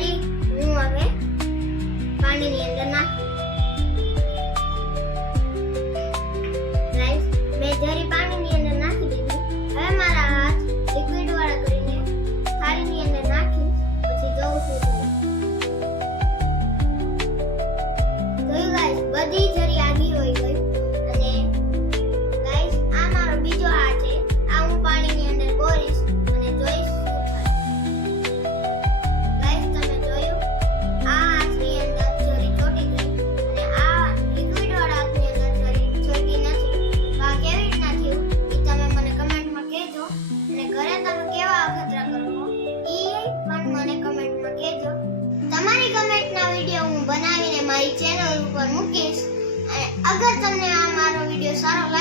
જરી હું હવે પાણીની અંદર નાખું. ગાઈસ, મેં જરી પાણીની અંદર નાખી દીધી. હવે મારા હાથ લિક્વિડ વાળા કરીને થાળીની અંદર નાખી પછી જોઉં છું. જોયું ગાઈસ, બધી જરી આઘી હોઈ ગઈ. અને ગાઈસ, આ મારો બીજો હાથ છે. આ હું પાણીની અંદર બોરીશ અને જોઈશ શું થાય. ગાઈસ, તમે જોયું, આ હાથની અંદર જરી ચોટી ગઈ અને આ લિક્વિડ વાળા હાથની અંદર જરી ચોટી નથી. તો આ કેવી રીતના થયું એ તમે મને કમેન્ટમાં કહેજો. અને ઘરે તમે કેવા અખતરા કરો એ પણ મને કમેન્ટમાં કહેજો. તમારી કમેન્ટના વિડીયો હું બનાવીને મારી ચેનલ ઉપર મૂકીશ. અને અગર તમને આ મારો વિડીયો સારો લાગે